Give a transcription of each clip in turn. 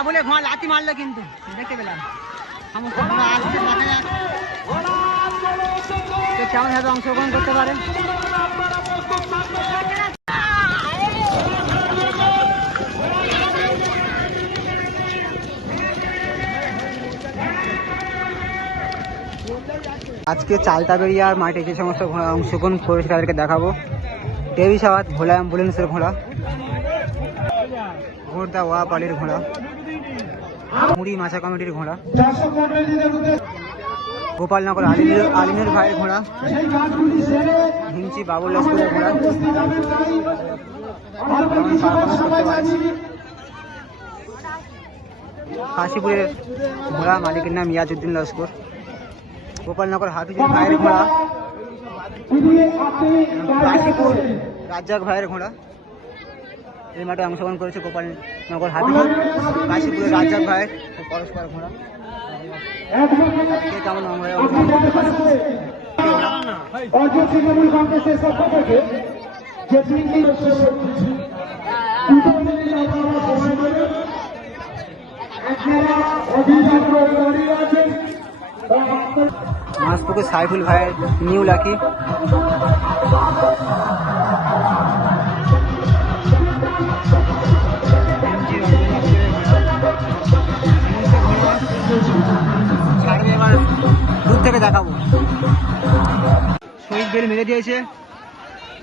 বাবুলে ঘোড়া লাথি মারলো কিন্তু দেখতে পেলাম সমস্ত ঘোড়া আসছে দেখা যাক কেমন ভাবে অংশগ্রহণ করতে পারে। আজকে চালতাবেড়িয়ার মাঠে যে সমস্ত ঘোড়া অংশগ্রহণ করেছে তাদেরকে দেখাবো। দেবী সাওয়াত ভোলা অ্যাম্বুলেন্সের ঘোড়া, ঘোড়দা ওয়া পালের ঘোড়া, মুড়ি মাছা কমিটির ঘোড়া, গোপালনগর আলিমের ভাইয়ের ঘোড়া, হিমচি বাবুল লস্করের ঘোড়া, কাশীপুরের ঘোড়া মালিকের নাম ইয়াজউদ্দিন লস্কর, গোপালনগর হাফিজুর ভাইয়ের ঘোড়া, কাশীপুর রাজ্জাক ভাইয়ের ঘোড়া। এই মাঠে অংশগ্রহণ করেছে গোপালনগর হাফিজুর, কাশীপুরের রাজ্জাক ভাইয়ের পরস্পর ঘোড়া। কেমন মাসপুকুর সাইফুল ভাইয়ের নিউ লাকি, ছাড়বে এবার দূর থেকে দেখাবো। শহীদ বেল মেরে দিয়েছে,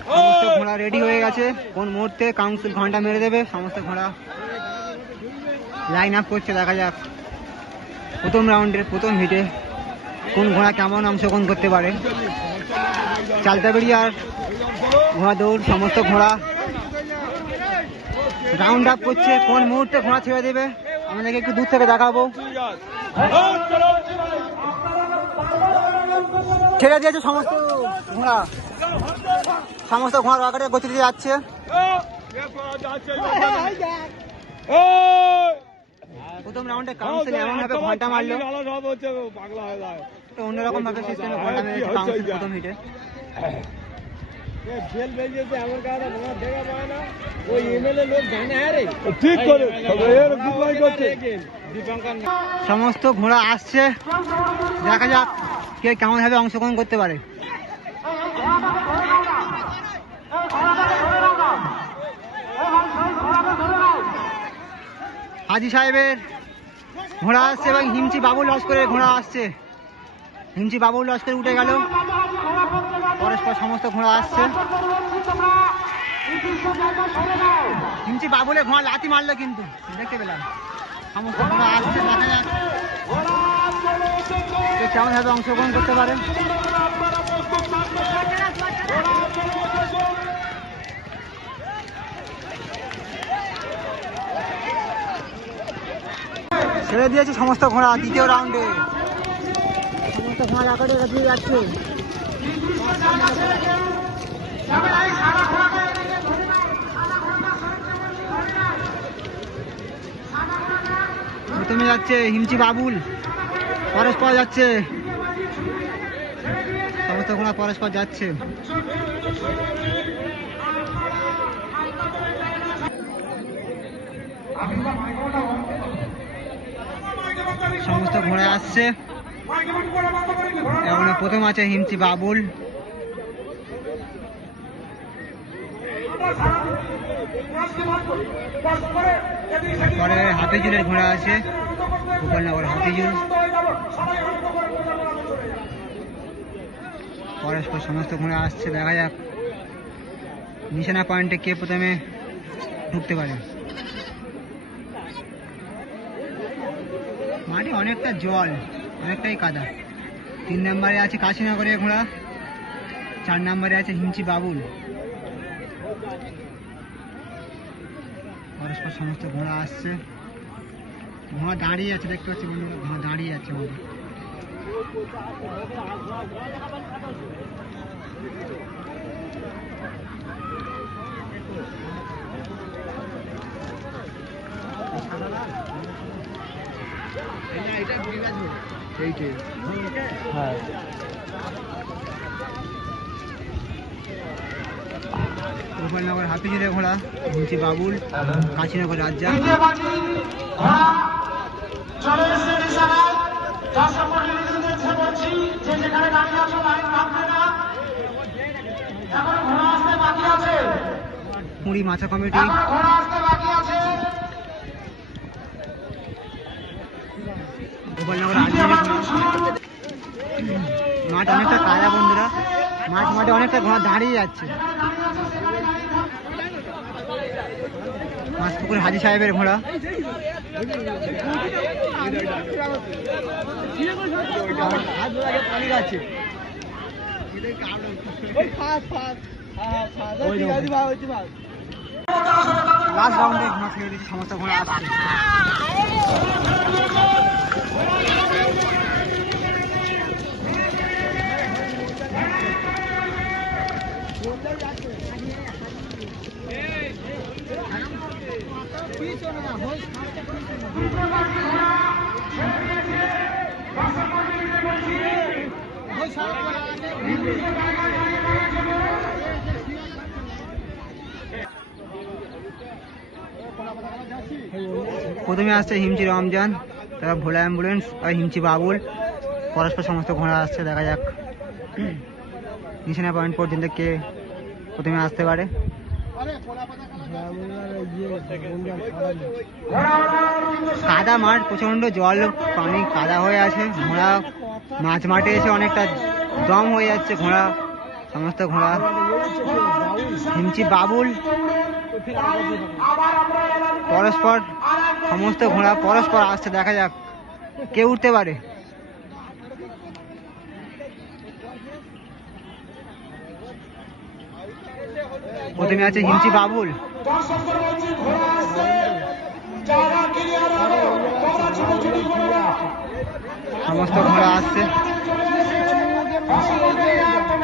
সমস্ত ঘোড়া রেডি হয়ে গেছে। কোন মুহূর্তে কাউন্সিল ঘন্টা মেরে দেবে, সমস্ত ঘোড়া লাইন আপ করছে। দেখা যাক প্রথম রাউন্ডের প্রথম হিটে কোন ঘোড়া কেমন অংশগ্রহণ করতে পারে। চালতাবেড়িয়ার ঘোড়া দৌড়, সমস্ত ঘোড়া রাউন্ড আপ করছে। কোন মুহূর্তে ঘোড়া ছেড়ে দেবে আমাদেরকে একটু দূর থেকে দেখাবো। ছেড়ে দিয়েছে সমস্ত ঘোড়া, সমস্ত ঘোড়া রকেটে গতিতে যাচ্ছে। প্রথম রাউন্ডে কাউন্সিল এমন ভাবে ঘন্টা মারলো, অন্যরকম ভাবে সিস্টেমে ঘন্টা মেরেছে কাউন্সিল প্রথম হিটে। সমস্ত ঘোড়া আসছে, দেখা যাক কে কেমন ভাবে অংশগ্রহণ করতে পারে। হাজি সাহেবের ঘোড়া আসছে এবং হিমচি বাবুল লস্করের ঘোড়া আসছে। হিমচি বাবুল লস্কর উঠে গেল, পরস্পর সমস্ত ঘোড়া আসছে। হিমচি বাবুলে ঘোড়া লাথি মারলো কিন্তু দেখতে পেলাম সমস্ত ঘোড়া আসছে, দেখা যাক কেমন ভাবে অংশগ্রহণ করতে পারে। ছেড়ে দিয়েছে সমস্ত ঘোড়া দ্বিতীয় রাউন্ডে, সমস্ত ঘোড়া লাগাতে দিয়ে যাচ্ছে। প্রথমে যাচ্ছে হিমচি বাবুল, পরস্পর যাচ্ছে সমস্ত ঘোড়া পরস্পর যাচ্ছে। সমস্ত ঘোড়া আসছে, এবং প্রথম আছে হিমচি বাবুল, পরে হাফিজুরের ঘোড়া আছে, গোপালনগর হাফিজুর, পরস্পর সমস্ত ঘোড়া আসছে। দেখা যাক নিশানা পয়েন্টে কে প্রথমে ঢুকতে পারে। মাঠে অনেকটা জল, অনেকটাই কাদা। 3 নম্বরে আছে কাশীনগরের ঘোড়া, 4 নম্বরে আছে হিমচি বাবুল, পরস্পর সমস্ত ঘোড়া আসছে। ঘোড়া দাঁড়িয়ে আছে, দেখতে পাচ্ছি বন্ধুরা, ঘোড়া দাঁড়িয়ে আছে আমাদের। গোপালনগর হাতিঝিলের ঘোড়া হিমচি বাবুল, কাশীনগর রাজ্জাক। পুরী মাছা কমিটি, গোপালনগর মাঠ অনেকটা কাদা বন্ধুরা, মাঠে অনেকটা ঘোড়া দাঁড়িয়ে যাচ্ছে। মাছপুকুর হাজি সাহেবের ঘোড়া, লাস্ট রাউন্ডে ঘোড়া ছেড়ে দিচ্ছে, সমস্ত ঘোড়া আসছে। প্রথমে আসছে হিমচি রমজান, তারপর ভোলা অ্যাম্বুলেন্স আর হিমচি বাবুল, পরস্পর সমস্ত ঘোড়া আসছে। দেখা যাক নিশানা পয়েন্ট পর্যন্ত কে প্রথমে আসতে পারে। কাদা মাঠ, প্রচন্ড জল, পানি কাদা হয়ে আছে। ঘোড়া মাঝ মাঠে এসে অনেকটা দম হয়ে যাচ্ছে ঘোড়া, সমস্ত ঘোড়া। হিমচি বাবুল পরস্পর, সমস্ত ঘোড়া পরস্পর আসছে। দেখা যাক কে উঠতে পারে। প্রথমে আছে হিমচি বাবুল, সমস্ত ঘোড়া আসছে।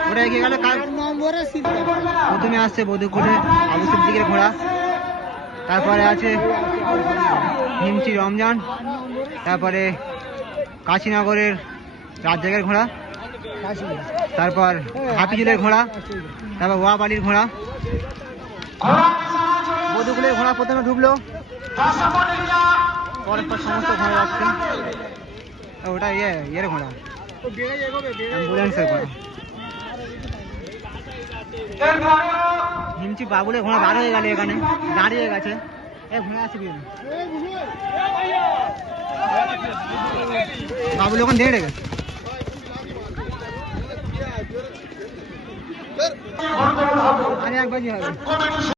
ওরা এগিয়ে গেল। প্রথমে আসছে বধুকুলে আবু সিদ্দিকের ঘোড়া, তারপরে আছে হিমচি রমজান, তারপরে কাশীনগরের রাজ্জাকের ঘোড়া, তারপর হাতিঝিলের ঘোড়া, তারপর ওয়াবালির ঘোড়া। বধুকুলের ঘোড়া প্রথমে ঢুকলো, পরস্পর সমস্ত ঘোড়া যাচ্ছে। ওটা ইয়ের ঘোড়া, অ্যাম্বুলেন্সের ঘোড়া। হিমচি বাবুলের ঘোড়া বার হয়ে গেল, এখানে দাঁড়িয়ে গেছে। ঘোড়া আছে বাবুল ওখানে দাঁড়িয়ে গেছে। আরে একবারই হবে।